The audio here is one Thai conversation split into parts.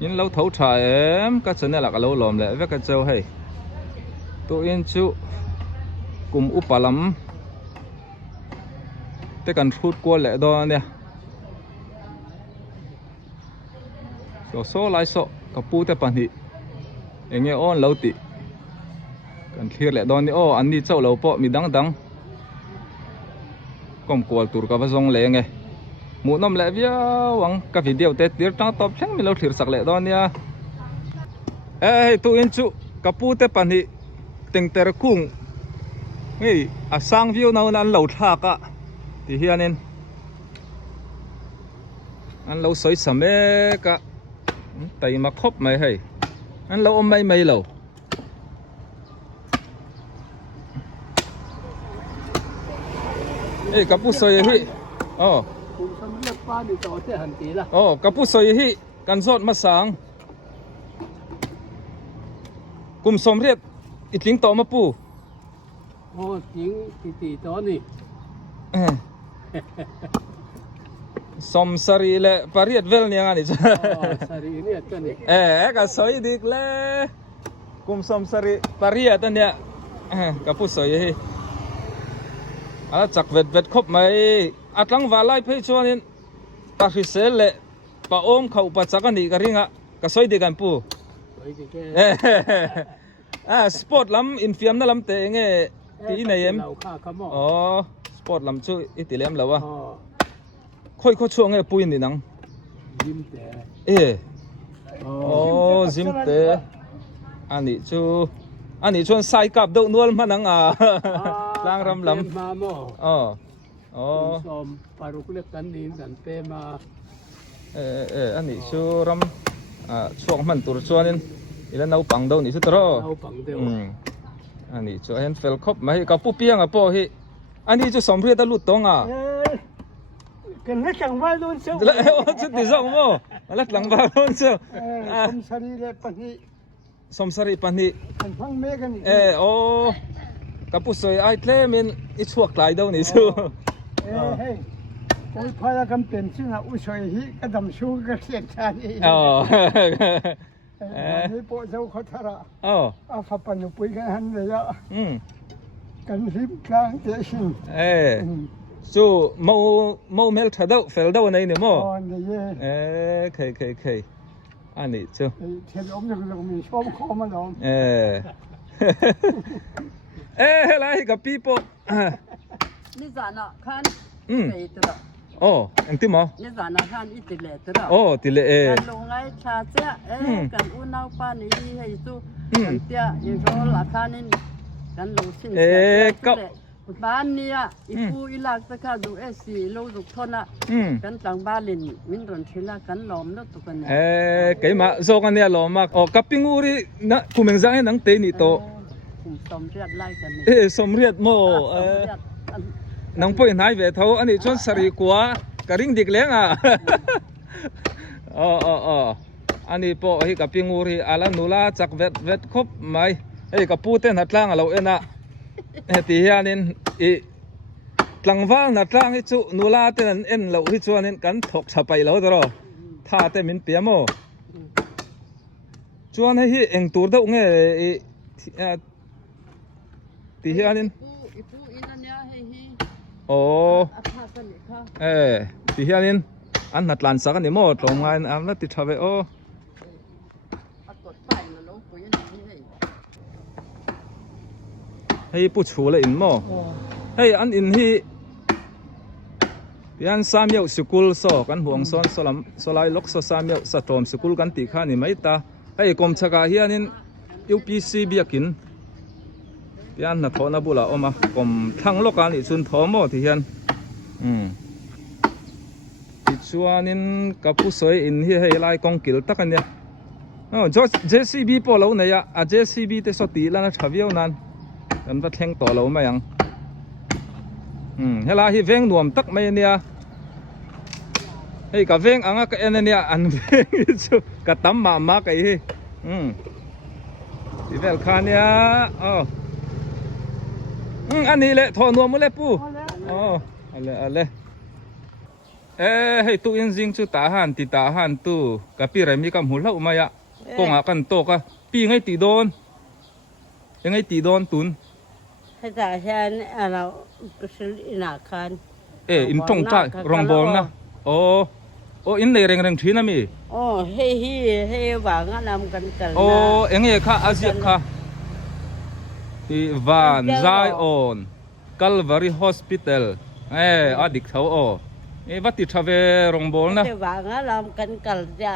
in lâu thấu trà em các chỗ này là cái lâu lòm lại với cái châu hay tôi in chú cùng úp bà lắm tới cần phút qua lại đó nè số lại số cái pu tới bàn thị anh nghe on lâu tị cần clear lại đó nè anh đi châu lâu po mi đắng đắng còn qua tour cái vazong lệ nghe một năm lệ với vắng cái video tết tiệt trang top chẳng mình lâu clear sạc lại đó nè ê tôi in chú cái pu tới bàn thị tình ter cung hey sang view nào anh lâu thạc á thì hiện nên anh lâu soi sắm cả tay mà khóc mày hay anh lâu ôm mày mày lâu ê cặp bút soi hi cặp bút soi hi căn dọn mà sáng cùng xóm riết ít lính tỏ mà pu tiếng tí đó nè som sari le pariat vel ni ngani sari ini kan ni ka soi dik le kum som sari pariat ania ka pu soi hi ala chak vet khop mai atlang walai phei chuanin ta hrisel le pa om khau pa chakani ka ringa ka soi dik an pu sport lam infiam na lam te nge tí này em sport làm chú ít tí em lâu à khôi khôi chuông nghe bùi nè nắng gym té anh ấy chú sai cặp đậu nuôi mà nắng à lang ram lắm paruk lek kan din kan pe ma anh ấy chú ram chuông mình tur chuan nên là nấu bằng đâu nè chú tro nấu bằng đâu anh ấy cho anh phèn khóc mà cái bút piang à po hi anh ấy cho sắm riết đã lụt tông à cái lắc lăng vào luôn sao lại chú tí rộng mò lắc lăng vào luôn sao sắm sari pani anh phăng mê cái này cái bút soi ai thế mình ít chuộc lại đâu nè chú cái phải là cái tiền chứ là u soi hi cái đầm su cái tiền cha điนี่โปะเจ้าเขาทาระฟ้าปันอยู่ปุยกันหันเลยอะกันริมกลางเตชินจู่มูเมลทัดเอาเฟลดเอาในนี่มั้งเคยอันนี้จู่เทียนอมยังมีชอบคอมันอมอะไรกับปีโป้นี่จานะคันไปตัวอันที่มั้งนี่จานะคันอีติเลตัวติเลกันลงไล่ชาเจ้กันอุณาปานี่ให้สู้กันเตี้ยยังโดนละคันนี่กันลงชิ้นก็บ้านเนี่ยอีปูอีหลักตะขาดูสีโลดุกทนะกันต่างบ้านลินมินรอนเชล่ากันล้อมแล้วตัวกันไก่มาโซกันเนี่ยล้อมมากกับปิงอูรีนะคุมเองจังให้นังเตนี่โตสมเรียดไล่กันสมเรียดโมนังป่วยหายเวทเขาอันนี้ชนสรีกัวกระริ่งดิกเลี้ยงอ่ะอันนี้พอให้กับปิงอูรีอาลันนูลาจักเวทครบไหมให้กับปูเต้นหัดล่างเราเอ็นะที่เฮียนินอีหลังว่างนัดล่างให้จุนูลาเต้นเอ็นเราที่ชวนนินกันถกฉไปแล้วตลอดท่าเต้นมินเปียโมชวนให้เอ็งตัวเด็กเนี่ยที่เฮียนินที่เฮียนินอันนัดลานสักนี่โมตรงงานอันนั้นติดทาวเวอให้ผู้ชูเลยอินโมให้อันอินที่ยันสามเยาวสกุลสอกันห่วงซ้อนสลายล็อกสามเยาวสะตอมสกุลกันตีข้านี่ไม่ตาให้กรมชกาเฮียนินUPC เบียกินยันนัทนาบุลาออกมากรมทั้งโลกการอิสุนทอมที่เฮียนที่ชวนนินกับผู้สวยอินที่ให้ไล่กองกิลตักันเนี่ยJCB พอเราเนี่ยJCB แต่สติแล้วนะชาวเวียนั้นกันว่าแทงต่อเราไหมยังเฮล่าที่เวงหน่วมตักไม่เนี่ยเฮ้ยกับเวงอังก็เอ็นเนี่ยอันเวงจู่กับตั้มมาไก่ที่เวลคาเนี่ยอันนี้แหละถอนหน่วมมาเลยปูอะไร ให้ตู้อินซิงชูตาหันติตาหันตู้กับปีไรมีกำหูเล่ามาอะกงอากันโตกะปีไงตีโดนยังไงตีโดนตุน ให้ตาแทนเราซื้ออินาคัน อินตรงใจรองบอลนะโอ้อินในเร่งทีนะมี โอ้ให้หวังนำกันกัน โอ้เอ็งค่ะอาเซียค่ะที่วานไซออนคัลวารีฮอสพิทอลอดิกเขาวัดติดทาวเวรองบอลนะ ให้หวังนำกันกันจ้า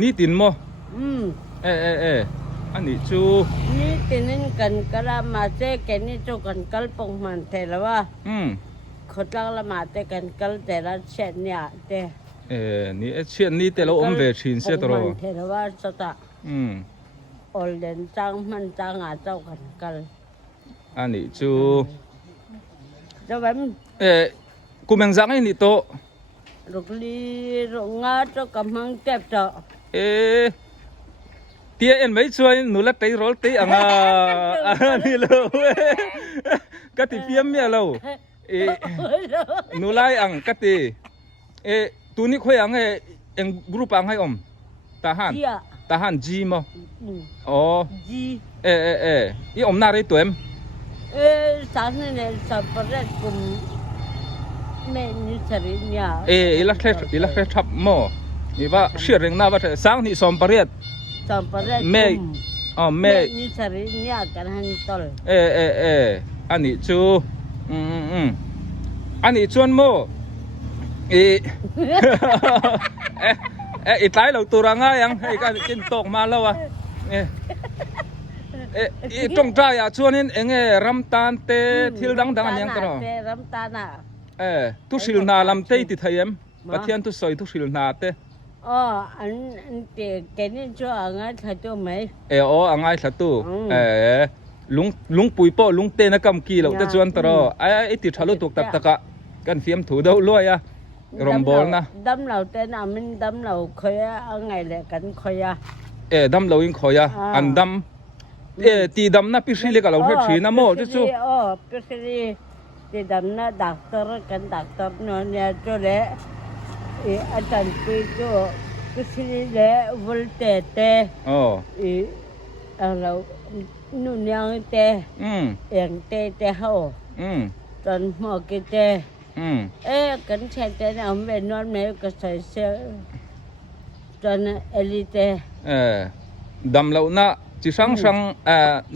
นี่ตินโม อันนี้ชู นี่ตินินกันกะละมาเจแกนี่จูกันกัลปงมันเทละว่าคนละละมาเตกันกัลแต่ละเช่นเนี่ยเตนี่เช่นนี้แต่เราอมเวชินเสียตรอเทละว่าสตะโอเลนจังมันจังอาเจ้ากันกัลอันนี้ชู จะแบบกูแมงจังไอ้นี่โตลูกลีลูกงาเจ้ากำลังเจ็บเจ้าเตี้ยเอ็นไม่ช่วยหนูละไปรอตีอ่ะนี่เลยกติเพียมเมียเราหนูไล่อังกติตัวนี้คุยอังเอ็งกรุ๊ปอังให้อมทหารจีมั้งอ๋อจีอีอมน่าได้ตัวสารเนี่ยสับปะรดกุมแม่นิสริญญาอีละเคล็ดทับมั้งนี่ว่าเชื่อเรื่องน่าว่าสังนี่สมปริยสัมปะรดแม่นิสริญญากันหันตลอันนี้ชูอันนี้ชวนโมอีตายเราตัวรังยังให้กันกินตกมาแล้ววะอีตรงใจอ่ะชวนนี่เองรำตาลเตทิลดังอันยังกันเนาะรำตาลทุกสิลนาลำเตติไทยมปะเทียนทุกสอยทุกสิลนาเตอันเด็กแกนี่ช่วยงานขัดตัวไหมอังไงขัดตัวลุงปุยโป้ลุงเตนะกำกีเราแต่ชวนตลอดไอ้ติดทะลุตกตับตะกะกันเฟียมถูดาวลอยรองบอลนะดำเราแต่น่ะมันดำเราเคยเอาไงแหละกันเคยดำเรายิ่งเคยอันดำตีดำนะพิเศษกับเราเพื่อชีนะโมจุ๊จุพิเศษตีดำนะดักตอร์กันดักตอร์นอนเนี่ยจุเละอาจารย์คุยจุพิเศษเละวุลเตเตเรานู่นยังเตอย่างเตเขาตอนหมอกิเตกันใช้แต่เนี่ยผมเป็นนอนแมวก็ใส่เสื้อจนเอลิเตดำเราน่ะจีสัง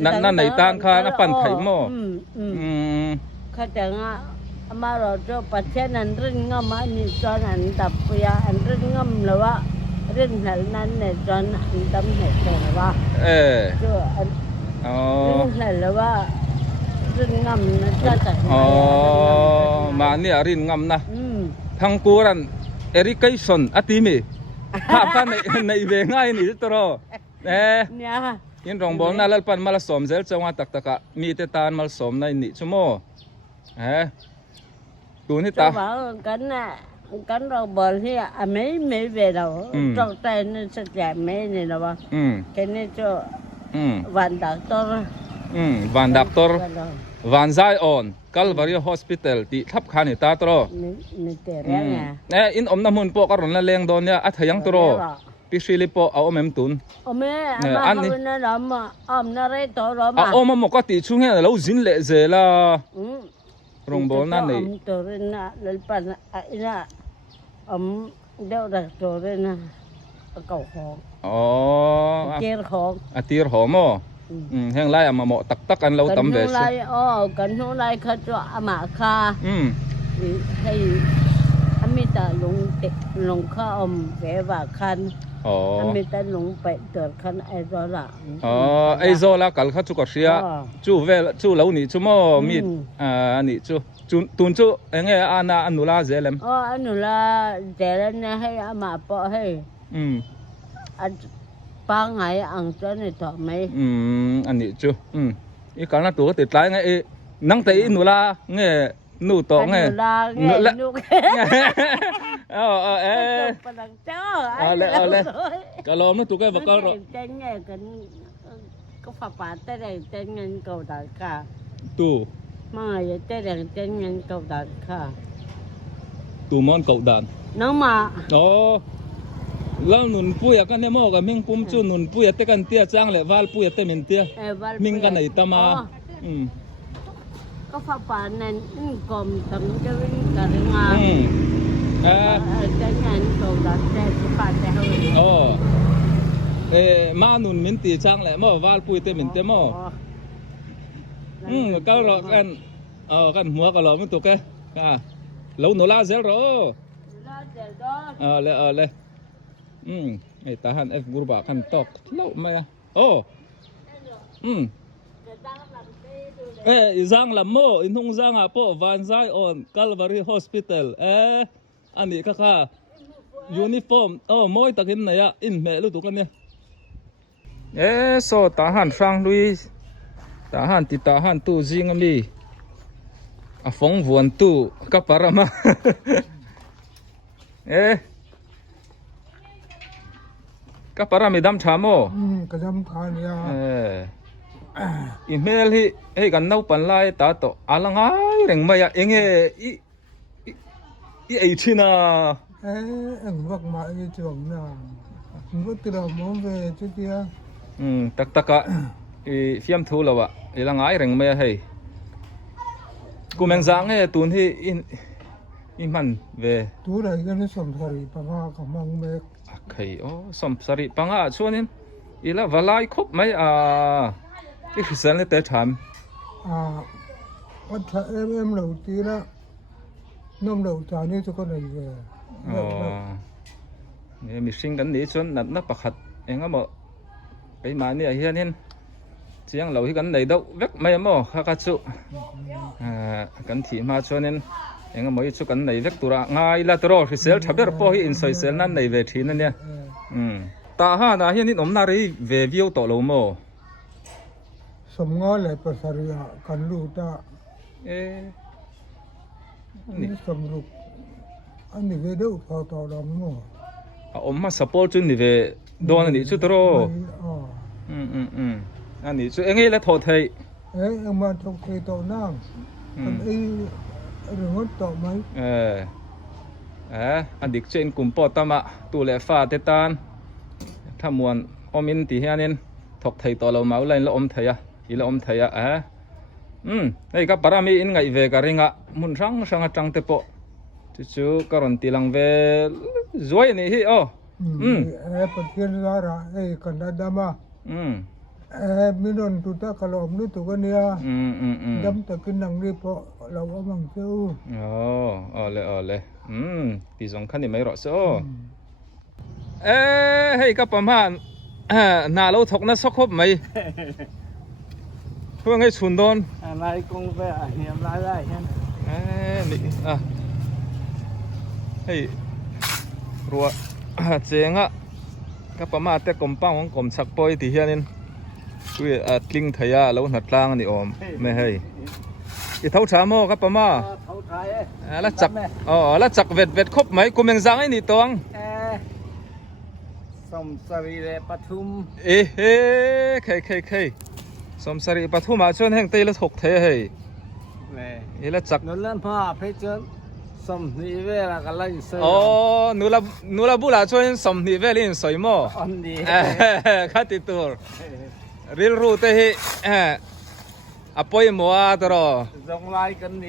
นั่นในตานข้าน่ะปั่นไถโม่ข้าแต่งอ่ะมาเราจะปัจเจนั้นเรื่องงามอันนี้จนอันดับพยาอันเรื่องงามแล้วว่าเรื่องเหล่านั้นเนี่ยจนอันดำเหตุแต่ว่าจะอันเรื่องเหล่าแล้วว่าเรื่องงามนะจะมาเนี่ยรินงามนะทั้งกูรันเอริกไกสันอติมีภาพกันในเวง่ายนี่ตัวยินรองบอลน่าเล่นปันมาลสมเซลจังหวะตักตะมีแต่ตามาลสมในนี่ชั่วโมงตัวนี้ตากันรองบอลที่ไม่เวลาจงใจนี่สักอย่างไม่เนี่ยนะวะแค่นี้จะวันดักตอร์วันดักตอร์วันไซออนคัลวารีฮอสพิทอลที่ทับขานิตาตรอนี่เตะแล้วไงอินอมน้ำมันพวกกรณละเลงโดนเนี่ยอัธยังตรอพิชิลิปเอาอมมตุนแม่อันนี้นั่นเรามาน่าเรตอเรามามันมก็ติดช่วงนี้เราจินเละเจล่ะรองบอลนั่นนี่ตัวเรนน่ะเล่นปันอิน่ะเดี๋ยวดักตัวเรนน่ะเก่าของเกียร์ของตีร์หอมแห้งไล่มาหมอตักกันเราตำเบสกันหัวไล่เขาจะมาคาให้มีแต่ลงข้าวแหวว่าคันมีแต่ลงไปเติร์คันไอโซล่าไอโซล่ากัลข้าจุกเสียจู่เวลจู่เหล่านี้จู่โมมีอันนี้จู่ตุนจู่เงี้ยอันนุลาเจเลมอันนุลาเจเลมเนี่ยให้มาปอให้ปังไงอังจะนี่ต่อไหมอันนี้จู่อีกการนั้นตัวติดไล่ไงนั่งแต่อินุลาเงี้ยนู่ต่อไงนู่ละปนังเจ้าเลยก็ลองนั่นตัวแกบอกก็เจนไงกันก็ฝาปาแต่แดงเจนเงินเก่าดักค่ะตู้ไม่แต่แดงเจนเงินเก่าดักค่ะ ตูมอนเก่าด่าน น้องมา อ๋อแล้วหนุนปุยกันเนี่ยมอกับมิงปุ่มจูหนุนปุยเตกันเตี้ยจ้างเลยวาลปุยเตมินเตี้ยมิงกันไหนตามาก็ฟ้าป่านั่นกลมตั้งจะวิ่งกันงานจะงานโตดัดแต่ที่ป่าแต่เฮาอ๋อมาหนุนมินตีจ้างแหละมอวาลปุยเตมินเตี้ยมอก็รอกันกันหัวก็รอมันตุกแกแล้วหนูลาเซลโรเลยไอ้ทหารเอฟบูร์บากันตอกเล่าไหมโอ้Giang làm mô, in hung Giang à po Van Zion Calvary Hospital anh đi các ha uniform mỗi tắc hình này in mẹ lúc tụi con nè so tahan sang lui tahan ti tahan tu jing ami phong vuan tu kaparama kaparami dam chamo cái dam khan ya email hi kan nau pan lai ta to alangai reng maya enge i ai china anh vak ma cái trường na vak từ đầu mong về chứ kia tak taka fiam thu lawa ilangai reng maya hei kumeng zang he tun hi in man về tu này cái nó sầm sari panga ka mang me kai som sari panga chuanin ila valai khop mai cái khi sáng lên tới thảm em đầu tiên đó năm đầu trà như cho con này về mình sinh cái này chuẩn nó bạc hạt em có một cái mà này hiện nên chỉ ăn lâu thì cái này đâu vét mấy mỏ khác chút cái thì mà cho nên em có mấy chút cái này vét tụi ngay là tụi khi sáng thắp được bao hi in soi sáng nan này về thì nên nha ta ha na hiện nên ông nari về view tổ lâu mỏ sầm ngó lại pasaria kan lu ta ni sầm ruk anh đi về đâu thao thao đam mò 엄마 support 준 니베 도는 니 주더로 아니 주 앵에라 토테이 em mà trong khi tàu nang anh rồi tàu mấy anh dik trên cùng po tama tu lệ pha tê tan tham muôn omin tí hian nên thọc thầy tàu lâu máu lên là thầy ila thầy đây các parami in ngày về cả ringa mun sang sang trăng tê po chú karon tilang về rồi này hi phần thiên ra ra cần đã đam minon tu ta kalau nu tu kan ya dam ta kinang ri po law amang chu ole ti zong khan ni mai ro so hei ka pamhan na lo thok na sokhop mai phương ấy chun don lai kong ve hiam lai lai hen hei ruwa chenga ka pama te kompang kom chak poi ti hianin tui tling thaya lo na tlang ni om me hei I thau tha mo ka pama thau thai la chak vet khop mai kumeng jang ai ni tong som sari le pathum khai som sari pathum a chon heng te la thok the hei le la chak non lan pha phe chon som ni ve la ka lai se nula bula chon som ni ve lin soi mo on ni khati tur ril ru te hi apoi mo a tro zong lai kan ni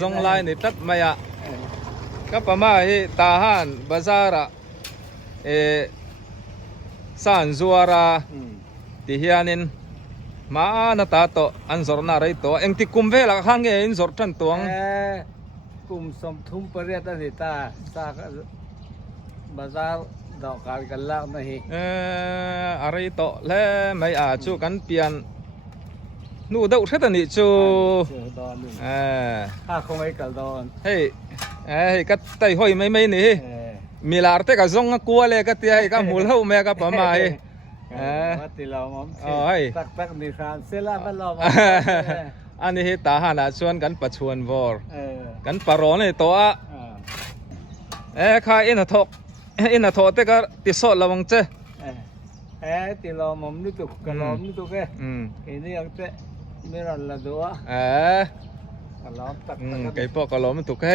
zong lai ni tat maya ka pama hi tahan bazara san zuara ti hianin ma na ta to an zor na rai to eng ti kum ve la khang e in zor than tuang kum som thum pare ta ni ta bazar dau kal kan la na hi arai to le mai a chu kan pian nu dau theta ni chu ha không ai kal don hei ka tai hoi mai ni milar te ka zong kwa le ka ti ai ka mul ho me ka pa mai ti lo mom tak ni khan se la ba lo ani hi ta hana chuan kan pachuan vor kan paro nei to a kha in a thok te ka ti so lawang che ti lo mom ni tu ka lo ni tu ke ni ang te meron la do ka lo tak kai po ka lo tu ke